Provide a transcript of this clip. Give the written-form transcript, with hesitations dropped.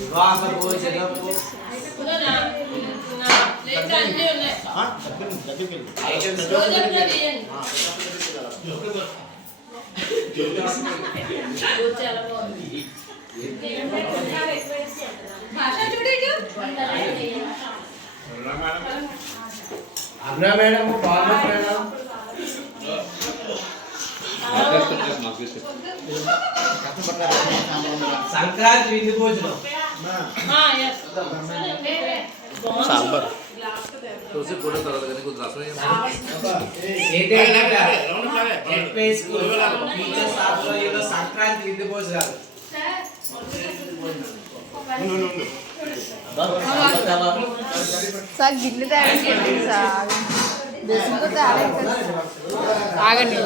వివాహ భోజనము అన్నా మేడం బాగుంది మేడం సంక్రాంతి విందు భోజనం సాంబార్ సంక్రాంతి విందు భోజనాలు సార్ గిన్నె తయారు సార్ దేశంతో తయారు ఆగండి